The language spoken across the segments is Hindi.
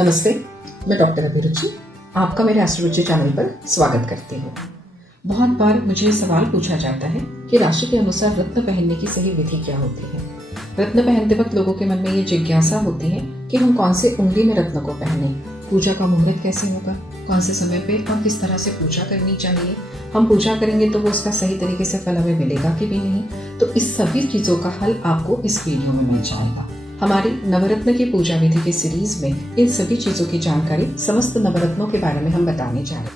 नमस्ते, मैं डॉक्टर अभिरुचि आपका मेरे एस्ट्रोलॉजी चैनल पर स्वागत करती हूँ। बहुत बार मुझे ये सवाल पूछा जाता है कि राशि के अनुसार रत्न पहनने की सही विधि क्या होती है। रत्न पहनते वक्त लोगों के मन में ये जिज्ञासा होती है कि हम कौन से उंगली में रत्न को पहने, पूजा का मुहूर्त कैसे होगा, कौन से समय पे और किस तरह से पूजा करनी चाहिए, हम पूजा करेंगे तो वो उसका सही तरीके से फल हमें मिलेगा कि भी नहीं। तो इस सभी चीज़ों का हल आपको इस वीडियो में मिल जाएगा। हमारी नवरत्न की पूजा विधि की सीरीज में इन सभी चीजों की जानकारी, समस्त नवरत्नों के बारे में हम बताने जा रहे हैं।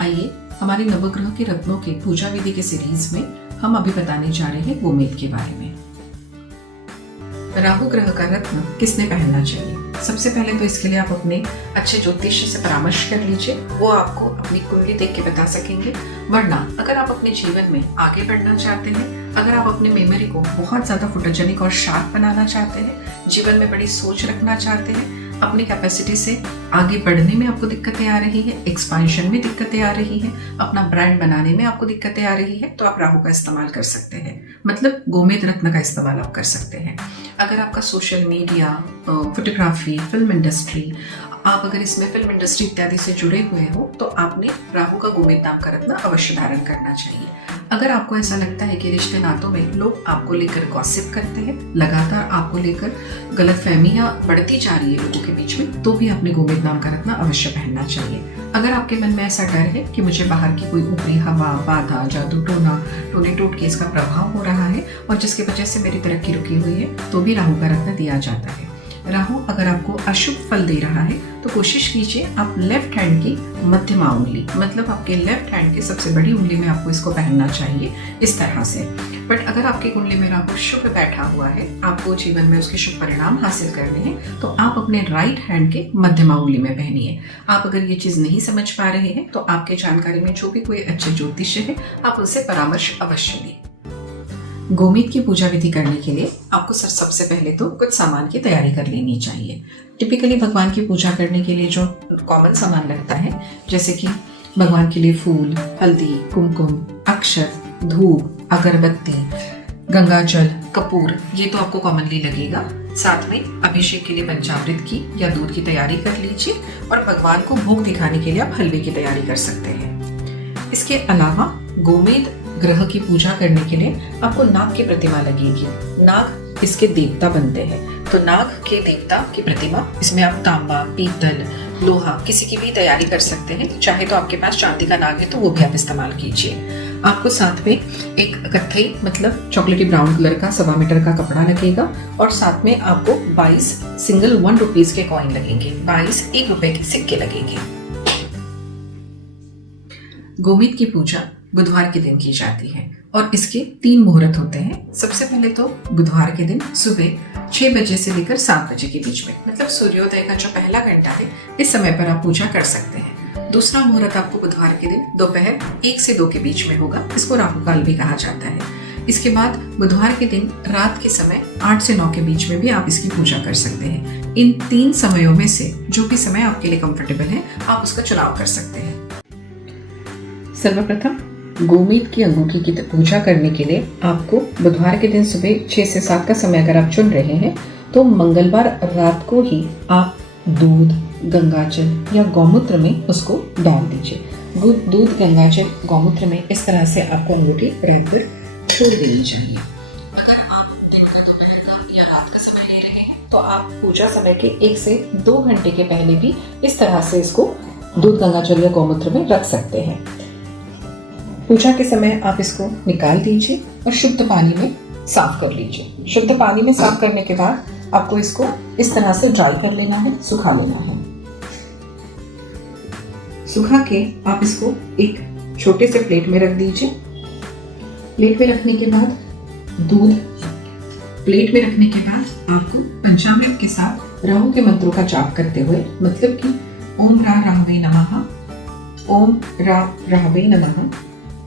आइए हमारे नवग्रह के रत्नों की पूजा विधि के सीरीज में हम अभी बताने जा रहे हैं गोमेद के बारे में। राहु ग्रह का रत्न किसने पहनना चाहिए? सबसे पहले तो इसके लिए आप अपने अच्छे ज्योतिषी से परामर्श कर लीजिए, वो आपको अपनी कुंडली देख के बता सकेंगे। वरना अगर आप अपने जीवन में आगे बढ़ना चाहते हैं, अगर आप अपने मेमोरी को बहुत ज्यादा फोटोजेनिक और शार्प बनाना चाहते हैं, जीवन में बड़ी सोच रखना चाहते हैं, अपनी कैपेसिटी से आगे बढ़ने में आपको दिक्कतें आ रही है, एक्सपेंशन में दिक्कतें आ रही है, अपना ब्रांड बनाने में आपको दिक्कतें आ रही है, तो आप राहु का इस्तेमाल कर सकते हैं। मतलब गोमेद रत्न का इस्तेमाल आप कर सकते हैं। अगर आपका social media, photography, film industry, आप अगर इसमें फिल्म इंडस्ट्री इत्यादि से जुड़े हुए हो तो आपने राहु का गोमेद नाम का रत्न अवश्य धारण करना चाहिए। अगर आपको ऐसा लगता है कि रिश्ते नातों में लोग आपको लेकर गॉसिप करते हैं, लगातार आपको लेकर गलतफहमियां बढ़ती जा रही है लोगों के बीच में, तो भी आपने गोमेद नाम का रत्न अवश्य पहनना चाहिए। अगर आपके मन में ऐसा डर है कि मुझे बाहर की कोई ऊपरी हवा, बाधा, जादू टोने टोटके इसका प्रभाव हो रहा है और जिसकी वजह से मेरी तरक्की रुकी हुई है, तो भी राहु का रत्न दिया जाता है। राहु अगर आपको अशुभ फल दे रहा है तो कोशिश कीजिए आप लेफ्ट हैंड की मध्यमा उंगली, मतलब आपके लेफ्ट हैंड की सबसे बड़ी उंगली में आपको इसको पहनना चाहिए, इस तरह से। बट अगर आपकी कुंडली में राहु शुभ बैठा हुआ है, आपको जीवन में उसके शुभ परिणाम हासिल करने हैं, तो आप अपने राइट हैंड के मध्यमा उंगली में पहनिए। आप अगर ये चीज नहीं समझ पा रहे हैं तो आपके जानकारी में जो भी कोई अच्छे ज्योतिष है, आप उनसे परामर्श अवश्य लें। गोमेद की पूजा विधि करने के लिए आपको सबसे पहले तो कुछ सामान की तैयारी कर लेनी चाहिए। टिपिकली भगवान की पूजा करने के लिए जो कॉमन सामान लगता है, जैसे कि भगवान के लिए फूल, हल्दी, कुमकुम, अक्षत, धूप, अगरबत्ती, गंगा जल, कपूर, ये तो आपको कॉमनली लगेगा। साथ में अभिषेक के लिए पंचामृत की या दूध की तैयारी कर लीजिए और भगवान को भोग दिखाने के लिए आप हलवे की तैयारी कर सकते हैं। इसके अलावा गोमेद ग्रह की पूजा करने के लिए आपको नाग की प्रतिमा लगेगी। नाग इसके देवता बनते हैं, तो नाग के देवता की प्रतिमा, इसमें आप तांबा, पीतल, लोहा किसी की भी तैयारी कर सकते हैं। चाहे तो आपके पास चांदी का नाग है तो वो भी आप इस्तेमाल कीजिए। आपको साथ में एक कत्थई मतलब चॉकलेटी ब्राउन कलर का 1.25 मीटर का कपड़ा लगेगा और साथ में आपको 22 सिंगल 1 रुपीज के कॉइन लगेंगे, 22 1 रुपए के सिक्के लगेंगे। गोमेद की पूजा बुधवार के दिन की जाती है और इसके 3 मुहूर्त होते हैं। सबसे पहले तो बुधवार के दिन सुबह 6 बजे से लेकर 7 बजे के बीच में, मतलब सूर्योदय का जो पहला घंटा है, इस समय पर आप पूजा कर सकते हैं। दूसरा मुहूर्त आपको बुधवार के दिन दोपहर 1 से 2 के बीच में होगा, इसको राहु काल भी कहा जाता है। इसके बाद बुधवार के दिन रात के समय 8 से 9 के बीच में भी आप इसकी पूजा कर सकते हैं। इन 3 समयों में से जो भी समय आपके लिए कंफर्टेबल है, आप उसका चुनाव कर सकते हैं। सर्वप्रथम गोमेद की अंगूठी की पूजा करने के लिए आपको बुधवार के दिन सुबह 6 से 7 का समय अगर आप चुन रहे हैं, तो मंगलवार रात को ही आप दूध, गंगाजल या गौमूत्र में उसको डाल दीजिए। दूध, गंगाजल, गौमूत्र में इस तरह से आपको अंगूठी रहकर छोड़ देनी चाहिए। अगर आप दिन का, दोपहर का या रात का समय ले रहे हैं, तो आप पूजा समय के 1 से 2 घंटे के पहले भी इस तरह से इसको दूध, गंगाजल या गौमूत्र में रख सकते हैं। पूजा के समय आप इसको निकाल दीजिए और शुद्ध पानी में साफ कर लीजिए। शुद्ध पानी में साफ करने के बाद आपको इसको इस तरह से ड्राई कर लेना है, सुखा लेना है। सुखा के आप इसको एक छोटे से प्लेट में रख दीजिए। प्लेट में रखने के बाद प्लेट में रखने के बाद आपको पंचामृत के साथ राहु के मंत्रों का जाप करते हुए, मतलब कि ओम रा राहवे नमः, ओम रा राहवे नमः,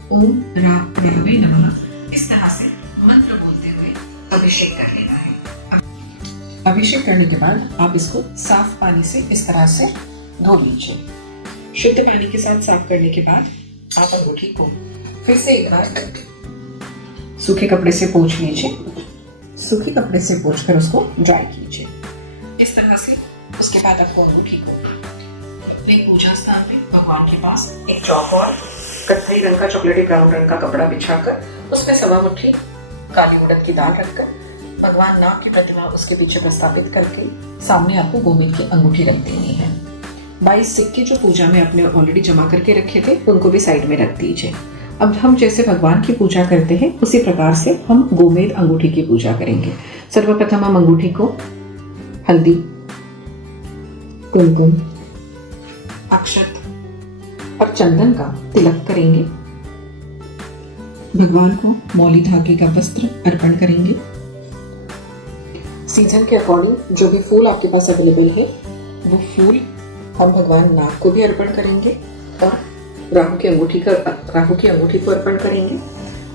ओम रा राहवे नमः, इस तरह से मंत्र बोलते हुए अभिषेक कर लेना है। अभिषेक करने के बाद आप इसको साफ पानी से इस तरह से धो लीजिए। शुद्ध पानी के साथ साफ करने के बाद आप अंगूठी को फिर से एक बार सूखे कपड़े से पोंछ लीजिए। सूखे कपड़े से पोंछकर उसको ड्राई कीजिए। इस तरह से उसके बाद आपको अंगूठी को अपने पूजा स्थान में भगवान के पास एक चौकोर कत्थई रंग का चॉकलेटी ब्राउन रंग का कपड़ा बिछाकर उसमें सवा मुट्ठी काली उड़द की दाल रखकर भगवान नाग की प्रतिमा उसके पीछे प्रस्थापित करके सामने आपको गोमेद की अंगूठी रख देनी है। 22 सिक्के जो पूजा में आपने ऑलरेडी जमा करके रखे थे उनको भी साइड में रख दीजिए। अब हम जैसे भगवान की पूजा करते हैं उसी प्रकार से हम गोमेद अंगूठी की पूजा करेंगे। सर्वप्रथम हम अंगूठी को हल्दी, कुमकुम, अक्षत और चंदन का तिलक करेंगे। भगवान को मौली धागे का वस्त्र अर्पण करेंगे। सीजन के अकॉर्डिंग जो भी फूल आपके पास अवेलेबल है वो फूल हम भगवान नाग को भी अर्पण करेंगे और राहु की अंगूठी को अर्पण करेंगे।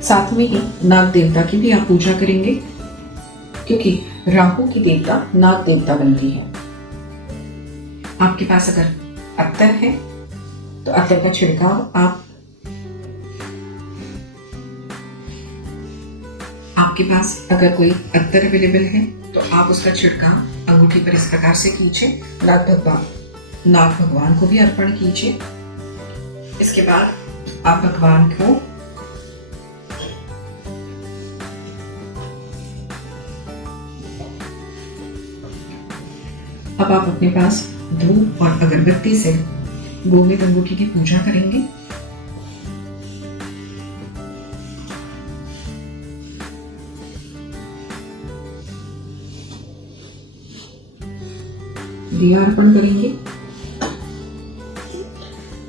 साथ में ही नाग देवता की भी आप पूजा करेंगे क्योंकि राहु की देवता नाग देवता बनती है। आपके पास अगर अत्तर है तो अत्तर का छिड़काव आपके पास अगर कोई अत्तर अवेलेबल है तो आप उसका छिड़काव अंगूठी पर इस प्रकार से कीजिए। नाग भगवान को भी अर्पण कीजिए। इसके बाद आप भगवान को अब आप अपने पास धूप और अगरबत्ती से गोमेद अंगूठी की पूजा करेंगे। दिया अर्पण करेंगे।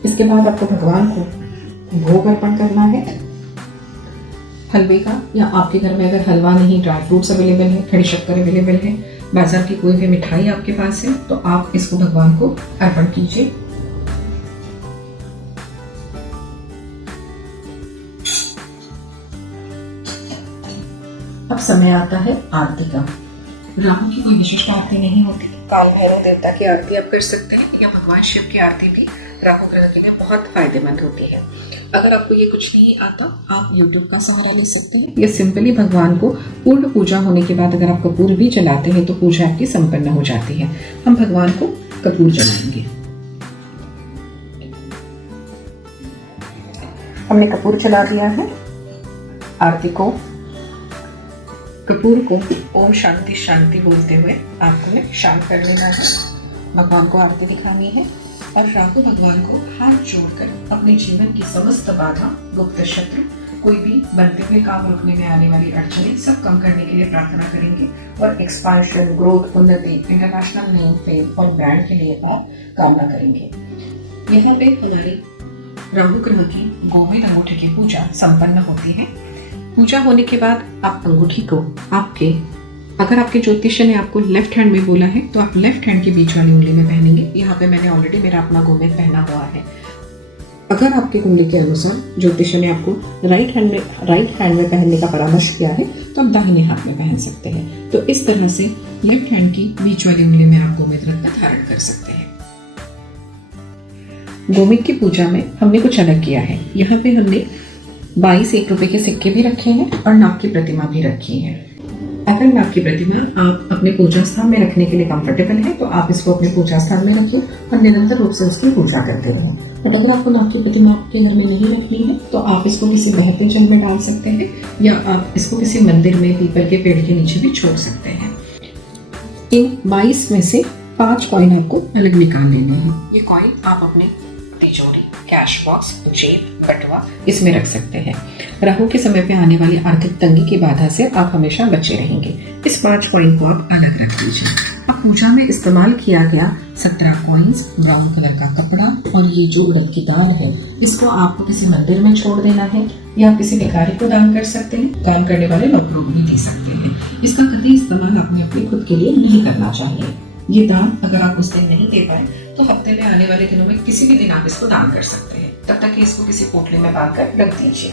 इसके बाद आपको भगवान को भोग अर्पण करना है हलवे का, या आपके घर में अगर हलवा नहीं, ड्राई फ्रूट्स अवेलेबल है, खड़ी शक्कर अवेलेबल है, बाजार की कोई भी मिठाई आपके पास है तो आप इसको भगवान को अर्पण कीजिए। अब समय आता है आरती का। राहु की कोई विशिष्ट आरती नहीं होती। काल भैरव देवता की आरती आप कर सकते हैं या भगवान शिव की आरती भी राहु ग्रह के लिए बहुत फायदेमंद होती है। अगर आपको ये कुछ नहीं आता आप YouTube का सहारा ले सकते हैं या सिंपली भगवान को पूर्ण पूजा होने के बाद अगर आप कपूर भी जलाते हैं तो पूजा आपकी संपन्न हो जाती है। हम भगवान को कपूर जलाएंगे। हमने कपूर जला दिया है। आरती को कपूर को ओम शांति शांति बोलते हुए आपको शांत कर लेना है। भगवान को आरती दिखानी है और राहु भगवान को हाथ जोड़कर अपने जीवन की समस्त बाधा, गुप्त शत्रु, कोई भी बनते हुए काम रुकने में आने वाली अड़चनें सब कम करने के लिए प्रार्थना करेंगे और एक्सपांशन, ग्रोथ, उन्नति, इंटरनेशनल नेम, फेम और ब्रांड के लिए आप कामना करेंगे। यहाँ पे हमारी राहु ग्रह की गोमेद अंगूठी की पूजा संपन्न होती है। पूजा होने के बाद आप अंगूठी को अगर आपके ज्योतिषी ने आपको लेफ्ट हैंड में बोला है तो आप लेफ्ट हैंड के बीच वाली उंगली में पहनेंगे। यहाँ पे मैंने ऑलरेडी मेरा अपना गोमेद पहना हुआ है। अगर आपकी कुंडली के अनुसार ज्योतिषी ने आपको राइट हैंड में पहनने का परामर्श किया है तो आप दाहिने हाथ में पहन सकते हैं। तो इस तरह से लेफ्ट हैंड की बीच वाली उंगली में आप गोमेद रत्न धारण कर सकते हैं। गोमेद की पूजा में हमने कुछ अलग किया है। यहाँ पे हमने 22 1 रुपए के सिक्के भी रखे हैं और नाग की प्रतिमा भी रखी है। अगर नाग की प्रतिमा आप अपने पूजा स्थान में रखने के लिए कंफर्टेबल है तो आप इसको अपने पूजा स्थान में रखिए और निरंतर रूप से उसकी पूजा करते रहें। बट अगर आपको नाग की प्रतिमा आपके घर में नहीं रखनी है तो आप इसको किसी बहते जल में डाल सकते हैं या आप इसको किसी मंदिर में पीपल के पेड़ के नीचे भी छोड़ सकते हैं। इन 22 में से 5 कॉइन आपको अलग निकाल लेने हैं। ये कॉइन आप अपने तिजोरी, कैश बॉक्स, जेब, बटुआ इसमें रख सकते हैं। राहु के समय पे आने वाली आर्थिक तंगी की बाधा से आप हमेशा बचे रहेंगे। इस 5 कॉइन को आप अलग रख दीजिए। अब पूजा में इस्तेमाल किया गया 17 कॉइन्स, ब्राउन कलर का कपड़ा और ये जो उड़द की दाल है इसको आपको किसी मंदिर में छोड़ देना है या किसी भिखारी को दान कर सकते हैं। काम करने वाले नौकरों को भी दे सकते हैं। इसका कभी इस्तेमाल आपने अपने खुद के लिए नहीं करना चाहिए। ये दान अगर आप उस दिन नहीं दे पाए तो हफ्ते में आने वाले दिनों में किसी भी दिन आप इसको दान कर सकते हैं। तब तक इसको किसी पोटली में बांध कर रख दीजिए।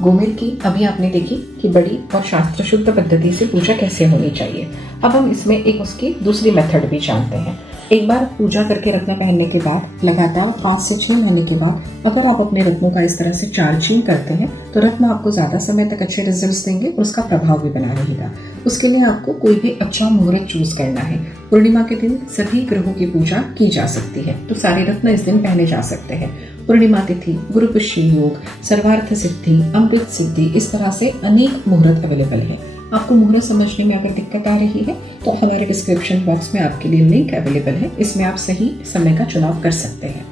गोमेद की अभी आपने देखी कि बड़ी और शास्त्र शुद्ध पद्धति से पूजा कैसे होनी चाहिए। अब हम इसमें एक उसकी दूसरी मेथड भी जानते हैं। एक बार पूजा करके रत्न पहनने के बाद लगातार 5 से 6 महीने के बाद अगर आप अपने रत्नों का इस तरह से चार्जिंग करते हैं तो रत्न आपको ज़्यादा समय तक अच्छे रिजल्ट्स देंगे और उसका प्रभाव भी बना रहेगा। उसके लिए आपको कोई भी अच्छा मुहूर्त चूज करना है। पूर्णिमा के दिन सभी ग्रहों की पूजा की जा सकती है, तो सारे रत्न इस दिन पहने जा सकते हैं। पूर्णिमा तिथि, गुरु पुष्य योग, सर्वार्थ सिद्धि, अमृत सिद्धि, इस तरह से अनेक मुहूर्त अवेलेबल है। आपको मुहूर्त समझने में अगर दिक्कत आ रही है तो हमारे डिस्क्रिप्शन बॉक्स में आपके लिए लिंक अवेलेबल है, इसमें आप सही समय का चुनाव कर सकते हैं।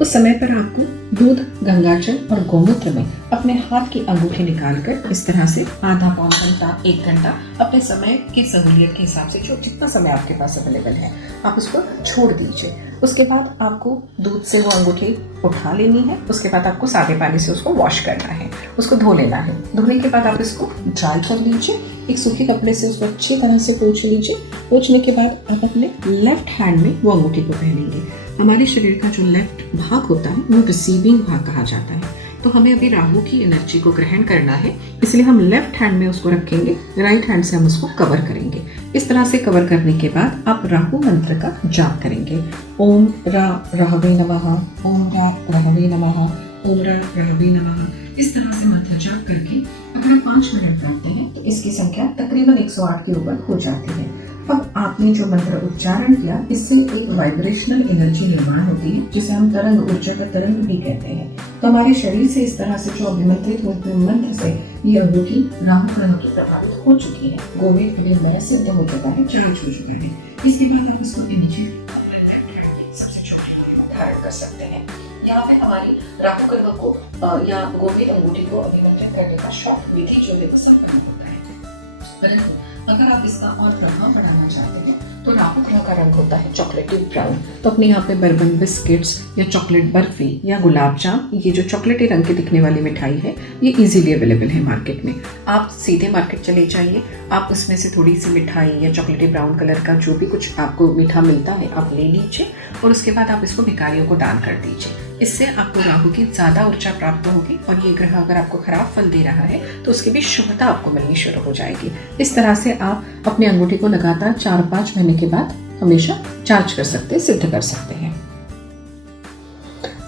उस समय पर आपको दूध, गंगाजल और गोमूत्र में अपने हाथ की अंगूठी निकालकर इस तरह से आधा पौन घंटा, 1 घंटा अपने समय की सहूलियत के हिसाब से जो जितना समय आपके पास अवेलेबल है आप उसको छोड़ दीजिए। उसके बाद आपको दूध से वो अंगूठी उठा लेनी है। उसके बाद आपको सादे पानी से उसको वॉश करना है, उसको धो लेना है। धोने के बाद आप इसको ड्राई कर लीजिए, एक सूखे कपड़े से उसको अच्छी तरह से पोंछ लीजिए। पोंछने के बाद आप अपने लेफ्ट हैंड में वो अंगूठी को पहनेंगे। हमारे शरीर का जो लेफ्ट भाग होता है वो रिसीविंग भाग कहा जाता है, तो हमें अभी राहु की एनर्जी को ग्रहण करना है, इसलिए हम लेफ्ट हैंड में उसको रखेंगे, राइट हैंड से हम उसको कवर करेंगे। इस तरह से कवर करने के बाद आप राहु मंत्र का जाप करेंगे। ओम रा राहवे नमः, ओम रा राहवे नमः, ओम रा राहवे नमः। इस तरह से मंत्र जाप करके अगर 5 मिनट करते हैं तो इसकी संख्या तकरीबन 108 के ऊपर हो जाती है। अब आपने जो मंत्र उच्चारण किया, इससे एक वाइब्रेशनल एनर्जी निर्माण होती है, जिसे हम तरंग ऊर्जा का तरंग भी कहते हैं। तो हमारे शरीर से इस तरह से जो अभिमंत्रित होते मंत्र से ये अंगूठी राहु ग्रह की प्रभावित हो चुकी है, गोमेद विलय सिद्ध हो चुका है, चार्ज हो चुका है। इसके बाद आप इसको सबसे छोटी धारण कर सकते हैं। यहाँ पे हमारी राहु ग्रह को या गोमेद अंगूठी को अभिमंत्रित करने का शॉर्ट विधि जो है वो संपन्न होता है। परंतु अगर आप इसका और प्रभाव बढ़ाना चाहते हैं तो राहु ग्रह का रंग होता है चॉकलेटी ब्राउन। तो अपने यहाँ पे बर्बन बिस्किट्स या चॉकलेट बर्फी या गुलाब जाम, ये जो चॉकलेटी रंग की दिखने वाली मिठाई है, ये इजीली अवेलेबल है मार्केट में। आप सीधे मार्केट चले जाइए, आप उसमें से थोड़ी सी मिठाई या चॉकलेटी ब्राउन कलर का जो भी कुछ आपको मीठा मिलता है आप ले लीजिए और उसके बाद आप इसको भिखारियों को दान कर दीजिए। इससे आपको राहु की ज़्यादा ऊर्जा प्राप्त होगी और ये ग्रह अगर आपको खराब फल दे रहा है तो उसकी भी शुभता आपको मिलनी शुरू हो जाएगी। इस तरह से आप अपनी अंगूठी को लगातार 4-5 महीने के बाद हमेशा चार्ज कर सकते हैं, सिद्ध कर सकते हैं।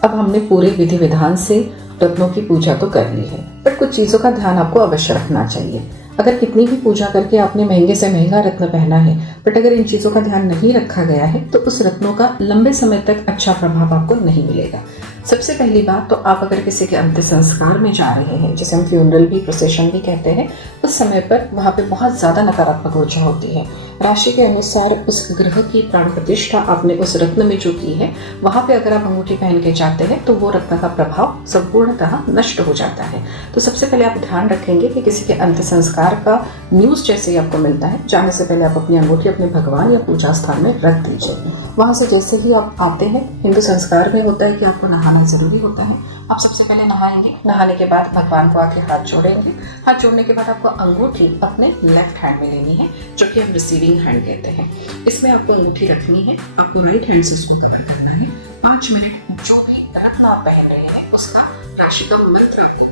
अब हमने पूरे विधि विधान से रत्नों की पूजा तो कर ली है, पर कुछ चीज़ों का ध्यान आपको अवश्य रखना चाहिए। अगर कितनी भी पूजा करके आपने महंगे से महंगा रत्न पहना है, बट अगर इन चीज़ों का ध्यान नहीं रखा गया है तो उस रत्नों का लंबे समय तक अच्छा प्रभाव आपको नहीं मिलेगा। सबसे पहली बात तो आप अगर किसी के अंत्य संस्कार में जा रहे हैं, जिसे हम फ्यूनरल भी प्रोसेशन भी कहते हैं, उस समय पर वहाँ पे बहुत ज़्यादा नकारात्मक ऊर्जा होती है। राशि के अनुसार उस ग्रह की प्राण प्रतिष्ठा आपने उस रत्न में जो की है, वहाँ पे अगर आप अंगूठी पहन के जाते हैं तो वो रत्न का प्रभाव संपूर्णतः नष्ट हो जाता है। तो सबसे पहले आप ध्यान रखेंगे कि किसी के अंत्य संस्कार का न्यूज़ जैसे ही आपको मिलता है, जाने से पहले आप अपनी अंगूठी अपने भगवान या पूजा स्थान में रख दीजिए। वहाँ से जैसे ही आप आते हैं, हिंदू संस्कार में होता है कि आपको नहाना जरूरी होता है। आप सबसे पहले नहाएंगे, नहाने के बाद भगवान को आके हाथ जोड़ेंगे। हाथ जोड़ने के बाद आपको अंगूठी अपने लेफ्ट हैंड में लेनी है, जो कि हम रिसीविंग हैंड कहते हैं। इसमें आपको अंगूठी रखनी है, आपको राइट हैंड से उसको कवर करना है। 5 मिनट जो भी रत्न आप पहन रहे हैं उसका राशि का मंत्र आपको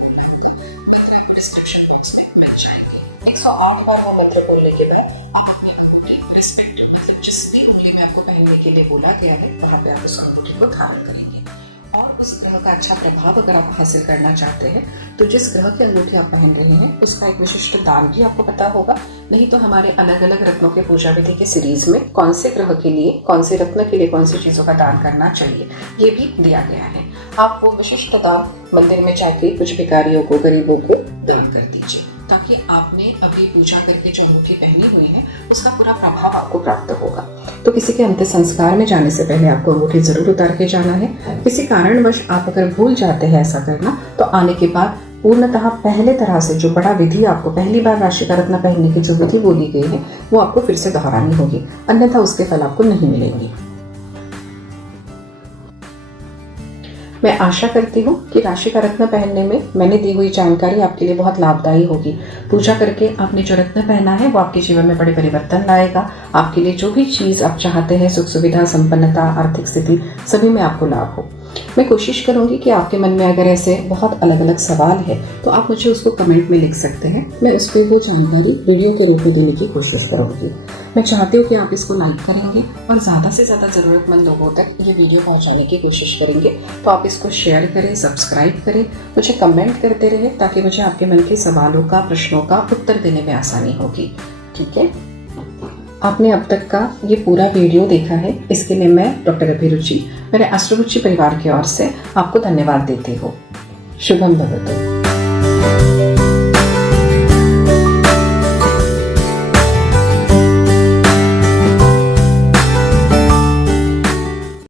डिस्क्रिप्शन बॉक्स में मिल जाएंगे। 108 बार वो मंत्र बोलने के बाद आप अपनी अंगूठी रिस्पेक्ट, मतलब जिस भी उंगली में आपको पहनने के लिए बोला गया है वहाँ पे आप उस अंगूठी को धारण करेंगे। उस ग्रह का अच्छा प्रभाव अगर आप हासिल करना चाहते हैं तो जिस ग्रह की अंगूठी आप पहन रहे हैं उसका एक विशिष्ट दान भी आपको पता होगा। नहीं तो हमारे अलग अलग रत्नों के पूजा विधि के सीरीज में कौन से ग्रह के लिए, कौन से रत्न के लिए कौन सी चीज़ों का दान करना चाहिए ये भी दिया गया है। आप वो विशिष्ट दान मंदिर में जाके कुछ भिखारियों को, गरीबों को दान कर दीजिए, ताकि आपने अभी पूजा करके जो अंगूठी पहनी हुई है उसका पूरा प्रभाव आपको प्राप्त होगा। तो किसी के अंत्य संस्कार में जाने से पहले आपको अंगूठी जरूर उतार के जाना है। किसी कारणवश आप अगर भूल जाते हैं ऐसा करना तो आने के बाद पूर्णतः पहले तरह से जो बड़ा विधि आपको पहली बार राशि का रत्न पहनने की जो विधि बोली गई है वो आपको फिर से दोहरानी होगी, अन्यथा उसके फल आपको नहीं मिलेंगे। मैं आशा करती हूँ कि राशि का रत्न पहनने में मैंने दी हुई जानकारी आपके लिए बहुत लाभदायी होगी। पूजा करके आपने जो रत्न पहना है वो आपके जीवन में बड़े परिवर्तन लाएगा। आपके लिए जो भी चीज़ आप चाहते हैं, सुख सुविधा, संपन्नता, आर्थिक स्थिति, सभी में आपको लाभ हो। मैं कोशिश करूंगी कि आपके मन में अगर ऐसे बहुत अलग अलग सवाल है तो आप मुझे उसको कमेंट में लिख सकते हैं। मैं उस पर वो जानकारी वीडियो के रूप में देने की कोशिश करूंगी। मैं चाहती हूँ कि आप इसको लाइक करेंगे और ज़्यादा से ज़्यादा ज़रूरतमंद लोगों तक ये वीडियो पहुँचाने की कोशिश करेंगे। तो आप इसको शेयर करें, सब्सक्राइब करें, मुझे कमेंट करते रहें ताकि मुझे आपके मन के सवालों का, प्रश्नों का उत्तर देने में आसानी होगी। ठीक है, आपने अब तक का ये पूरा वीडियो देखा है, इसके लिए मैं डॉक्टर अभिरुचि मेरे एस्ट्रोरुचि परिवार की ओर से आपको धन्यवाद देती हूँ। शुभम भवतु।